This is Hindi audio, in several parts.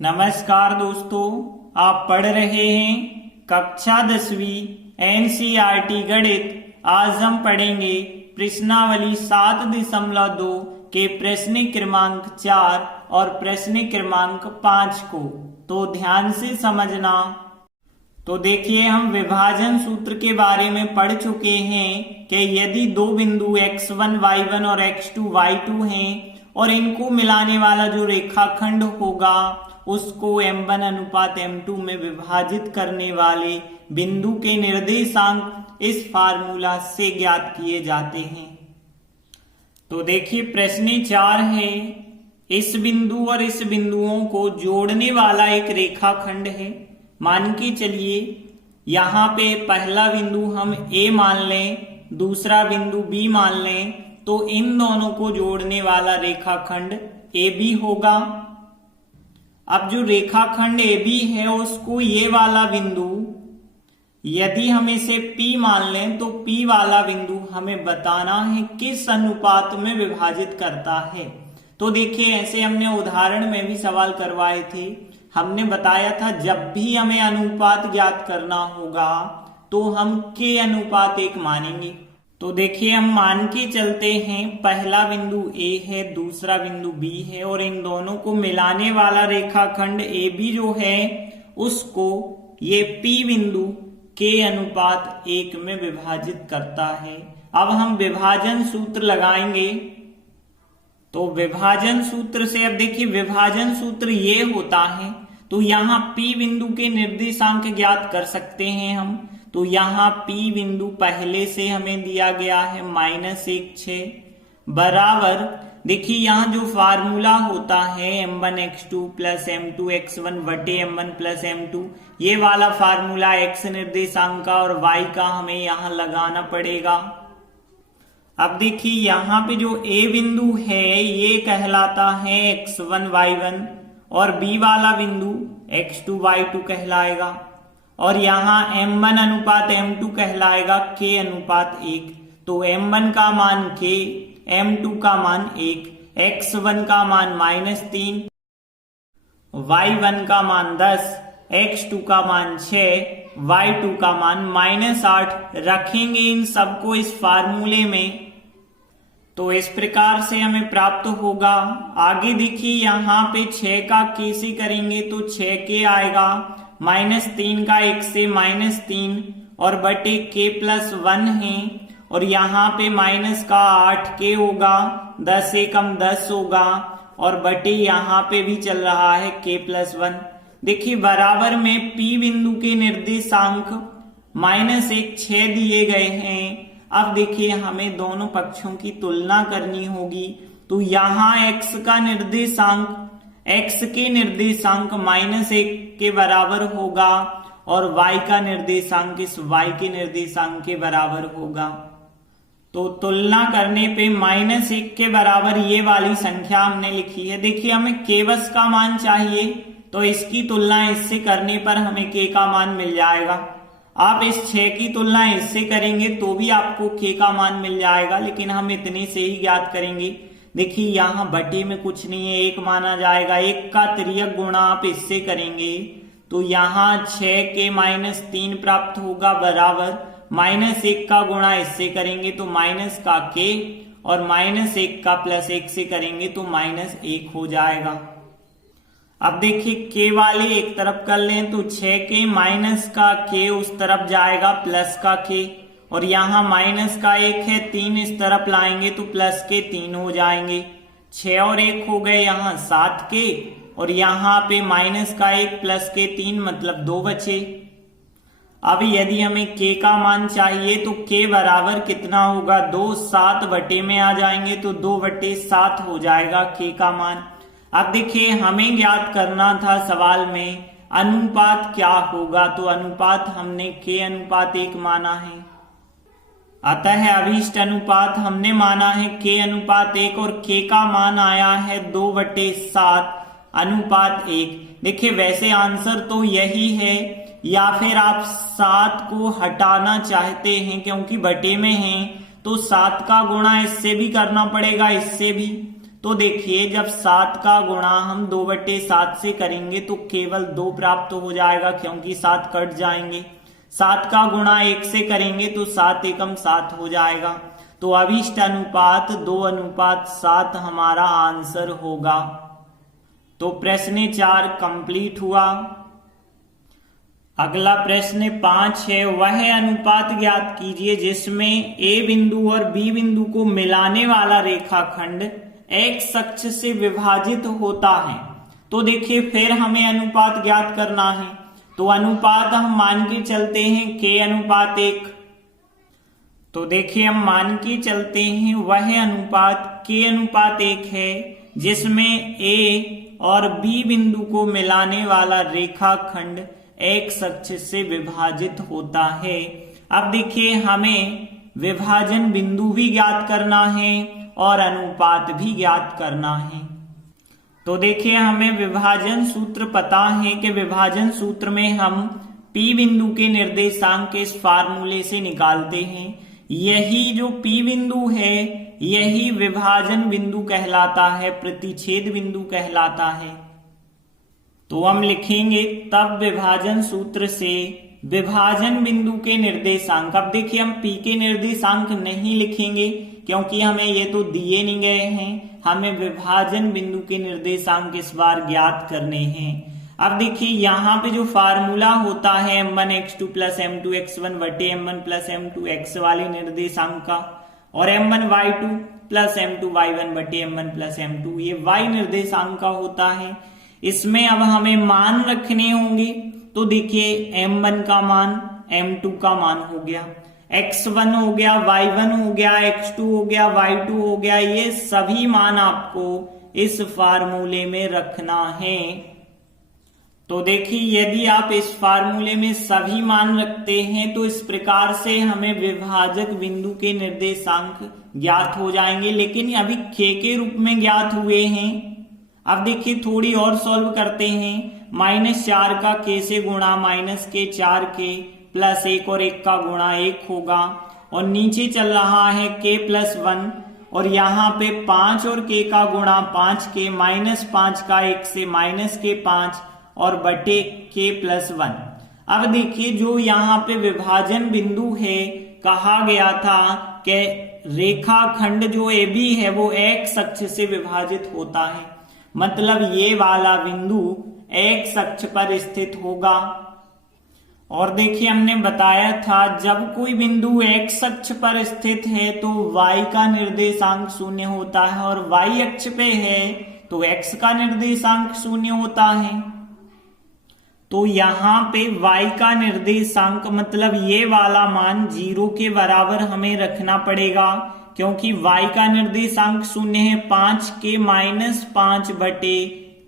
नमस्कार दोस्तों, आप पढ़ रहे हैं कक्षा 10वीं एनसीईआरटी गणित। आज हम पढ़ेंगे प्रश्नावली 7.2 के प्रश्न क्रमांक 4 और प्रश्न क्रमांक 5 को। तो ध्यान से समझना। तो देखिए, हम विभाजन सूत्र के बारे में पढ़ चुके हैं कि यदि दो बिंदु x1 y1 और x2 y2 हैं और इनको मिलाने वाला जो रेखाखंड होगा उसको m1 अनुपात m2 में विभाजित करने वाले बिंदु के निर्देशांक इस फार्मूला से ज्ञात किए जाते हैं। तो देखिए, प्रश्न 4 है, इस बिंदु और इस बिंदुओं को जोड़ने वाला एक रेखाखंड है। मान के चलिए यहाँ पे पहला बिंदु हम A मान लें, दूसरा बिंदु B मान लें, तो इन दोनों को जोड़ने वाला रेखाखंड AB होगा। अब जो रेखाखंड AB है उसको ये वाला बिंदु, यदि हम इसे P मान लें तो P वाला बिंदु हमें बताना है किस अनुपात में विभाजित करता है। तो देखिए, ऐसे हमने उदाहरण में भी सवाल करवाए थे। हमने बताया था जब भी हमें अनुपात ज्ञात करना होगा तो हम K अनुपात 1 मानेंगे। तो देखिए, हम मान के चलते हैं पहला बिंदु A है, दूसरा बिंदु B है और इन दोनों को मिलाने वाला रेखाखंड AB जो है उसको ये P बिंदु K अनुपात 1 में विभाजित करता है। अब हम विभाजन सूत्र लगाएंगे। तो विभाजन सूत्र से, अब देखिए विभाजन सूत्र ये होता है, तो यहाँ P बिंदु के निर्देशांक ज्ञात कर सकते हैं हम। तो यहाँ P बिंदु पहले से हमें दिया गया है -1,6 बराबर, देखिए यहाँ जो फार्मूला होता है m1 x2 plus m2 x1 बटे m1 प्लस m2, ये वाला फार्मूला x निर्देशांक का और y का हमें यहाँ लगाना पड़ेगा। अब देखिए, यहाँ पे जो A बिंदु है ये कहलाता है x1 y1 और B वाला बिंदु x2 y2 कहलाएगा और यहाँ m1 अनुपात m2 कहलाएगा K अनुपात 1। तो m1 का मान K, m2 का मान 1, x1 का मान -3, y1 का मान 10, x2 का मान 6, y2 का मान -8 रखेंगे इन सबको इस फार्मूले में। तो इस प्रकार से हमें प्राप्त होगा। आगे देखिए, यहाँ पे 6 का कैसे करेंगे तो 6K आएगा, -3 का 1 से -3 और बटे K+1 है और यहाँ पे माइनस का 8K होगा, 10 से कम 10 होगा और बटे यहाँ पे भी चल रहा है K+1। देखिए, बराबर में P बिंदु के निर्देशांक -1, 6 दिए गए हैं। अब देखिए, हमें दोनों पक्षों की तुलना करनी होगी। तो यहाँ x का निर्देशांक, x के निर्देशांक -1 के बराबर होगा और y का निर्देशांक इस y के निर्देशांक के बराबर होगा। तो तुलना करने पे -1 के बराबर ये वाली संख्या हमने लिखी है। देखिए, हमें k बस का मान चाहिए, तो इसकी तुलना इससे करने पर हमें k का मान मिल जाएगा। आप इस 6 की तुलना इससे करेंगे तो भी आपको K का मान मिल जाएगा, लेकिन हम इतने से ही ज्ञात करेंगे। देखिए, यहाँ बटे में कुछ नहीं है, 1 माना जाएगा। 1 का तिर्यक गुणा आप इससे करेंगे तो यहाँ 6K -3 प्राप्त होगा बराबर, -1 का गुणा इससे करेंगे तो माइनस का K और -1 का +1 से करेंगे तो -1 हो जाएगा। अब देखिए, K वाले एक तरफ कर लें तो 6K माइनस का K उस तरफ जाएगा प्लस का K और यहाँ माइनस का 1 है, 3 इस तरफ लाएंगे तो प्लस के 3 हो जाएंगे। 6 और 1 हो गए यहाँ 7K और यहाँ पे माइनस का 1 प्लस के 3 मतलब 2 बचे। अब यदि हमें K का मान चाहिए तो K बराबर कितना होगा, 2, 7 बटे में आ जाएंगे तो 2/7 हो जाएगा K का मान। अब देखिए, हमें ज्ञात करना था सवाल में अनुपात क्या होगा, तो अनुपात हमने K अनुपात 1 माना है, अतः अभीष्ट अनुपात हमने माना है K अनुपात 1 और K का मान आया है 2/7 अनुपात 1। देखिए, वैसे आंसर तो यही है, या फिर आप 7 को हटाना चाहते हैं क्योंकि बटे में हैं तो 7 का गुणा इससे भी करना पड़ेगा, इससे भी, तो देखिए जब 7 का गुणा हम 2/7 से करेंगे तो केवल 2 प्राप्त हो जाएगा, क्योंकि 7 कट जाएंगे। 7 का गुणा 1 से करेंगे तो 7 एकम 7 हो जाएगा। तो अभिष्ट अनुपात 2:7 हमारा आंसर होगा। तो प्रश्न 4 कंप्लीट हुआ। अगला प्रश्न 5 है, वह अनुपात ज्ञात कीजिए जिसमें ए बिंदु और बी बिंदु को मिलाने वाला रेखाखंड एक्स अक्ष से विभाजित होता है। तो देखिए फिर हमें अनुपात ज्ञात करना है। तो अनुपात हम मान के चलते हैं k/1। तो देखिए हम मान के चलते हैं वह अनुपात k/1 है जिसमें a और b बिंदु को मिलाने वाला रेखाखंड एक्स अक्ष से विभाजित होता है। अब देखिए हमें विभाजन बिंदु भी ज्ञात करना है और अनुपात भी ज्ञात करना है। तो देखिए हमें विभाजन सूत्र पता है कि विभाजन सूत्र में हम P बिंदु के निर्देशांक के इस फार्मूले से निकालते हैं। यही जो P बिंदु है यही विभाजन बिंदु कहलाता है, प्रतिच्छेद बिंदु कहलाता है। तो हम लिखेंगे तब विभाजन सूत्र से विभाजन बिंदु के निर्देशांक। अब देखिए हम P के निर्देशांक नहीं लिखेंगे क्योंकि हमें ये तो दिए नहीं गए हैं, हमें विभाजन बिंदु के निर्देशांक इस बार ज्ञात करने हैं। अब देखिए यहाँ पे जो फार्मूला होता है m1x2 + m2x1 बटे m1 + m2x वाले निर्देशांक का, और m1y2 + m2y1 बटे m1 + m2 ये y निर्देशांक का होता है। इसमें अब हमें मान रखने होंगे। तो देखिए m1 का मान m2 का मान हो गया, x1 हो गया, y1 हो गया, x2 हो गया, y2 हो गया, ये सभी मान आपको इस फार्मूले में रखना है। तो देखिए यदि आप इस फार्मूले में सभी मान रखते हैं तो इस प्रकार से हमें विभाजक बिंदु के निर्देशांक ज्ञात हो जाएंगे, लेकिन अभी k के रूप में ज्ञात हुए हैं। अब देखिए थोड़ी और सॉल्व करते हैं। -4 का k से गुणा -k 4k + 1 और 1 का गुणा 1 होगा, और नीचे चल रहा है k + 1, और यहाँ पे 5 और k का गुणा 5k -5 का 1 से -k 5 और बटे k + 1। अब देखिए जो यहाँ पे विभाजन बिंदु है कहा गया था कि रेखाखंड जो AB है वो x अक्ष से विभाजित होता है, मतलब ये वाला बिंदु x अक्ष पर स्थित होगा। और देखिए हमने बताया था जब कोई बिंदु x अक्ष पर स्थित है तो y का निर्देशांक 0 होता है, और y अक्ष पे है तो x का निर्देशांक 0 होता है। तो यहाँ पे y का निर्देशांक मतलब ये वाला मान 0 के बराबर हमें रखना पड़ेगा, क्योंकि y का निर्देशांक 0 है। 5k - 5 बटे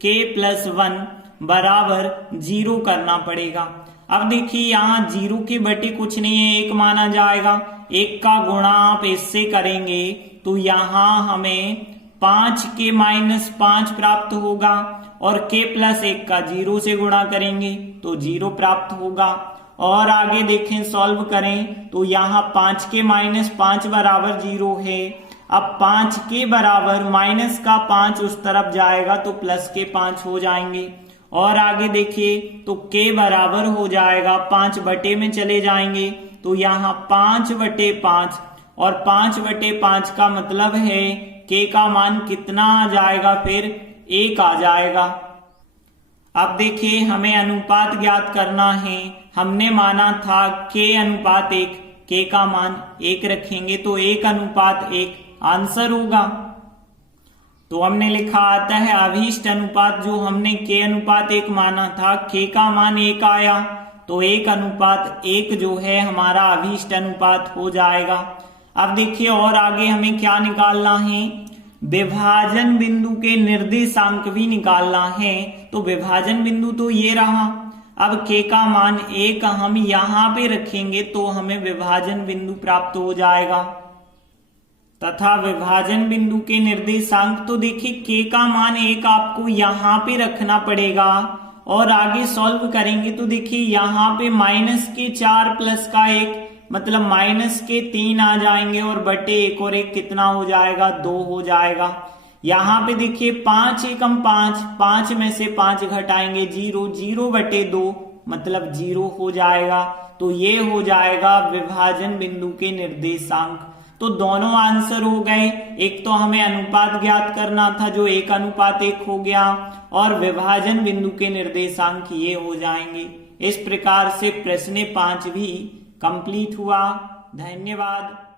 k + 1 बराबर 0 करना पड़ेगा। अब देखिए यहाँ 0 के बटे कुछ नहीं है, 1 माना जाएगा। 1 का गुणा आप इससे करेंगे तो यहाँ हमें 5k - 5 प्राप्त होगा, और k + 1 का 0 से गुणा करेंगे तो 0 प्राप्त होगा। और आगे देखें सॉल्व करें तो यहाँ 5k - 5 बराबर 0 है। अब 5k बराबर माइनस का 5 उस तरफ जाएगा तो प्लस के 5 हो जाएंगे। और आगे देखिए तो k बराबर हो जाएगा 5 बटे में चले जाएंगे तो यहाँ 5/5, और 5/5 का मतलब है k का मान कितना आ जाएगा, फिर 1 आ जाएगा। अब देखिए हमें अनुपात ज्ञात करना है। हमने माना था k/1, k का मान 1 रखेंगे तो 1/1 आंसर होगा। तो हमने लिखा आता है अभीष्ट अनुपात, जो हमने k/1 माना था, k का मान 1 आया तो 1/1 जो है हमारा अभीष्ट अनुपात हो जाएगा। अब देखिए और आगे हमें क्या निकालना है, विभाजन बिंदु के निर्देशांक भी निकालना है। तो विभाजन बिंदु तो ये रहा। अब k का मान 1 हम यहाँ पे रखेंगे तो हमें विभाजन बिंदु प्राप्त हो जाएगा, तथा विभाजन बिंदु के निर्देशांक तो देखिए k का मान 1 आपको यहाँ पे रखना पड़ेगा। और आगे सॉल्व करेंगे तो देखिए यहाँ पे -4 + का 1 मतलब -3 आ जाएंगे, और बटे 1 और 1 कितना हो जाएगा, 2 हो जाएगा। यहाँ पे देखिए 5 एकम 5, 5 में से 5 घटाएंगे 0, 0/2 मतलब 0 हो जाएगा। तो ये हो जाएगा विभाजन बिंदु के निर्देशांक। तो दोनों आंसर हो गए। एक तो हमें अनुपात ज्ञात करना था जो 1:1 हो गया, और विभाजन बिंदु के निर्देशांक ये हो जाएंगे। इस प्रकार से प्रश्न 5 भी कंप्लीट हुआ। धन्यवाद।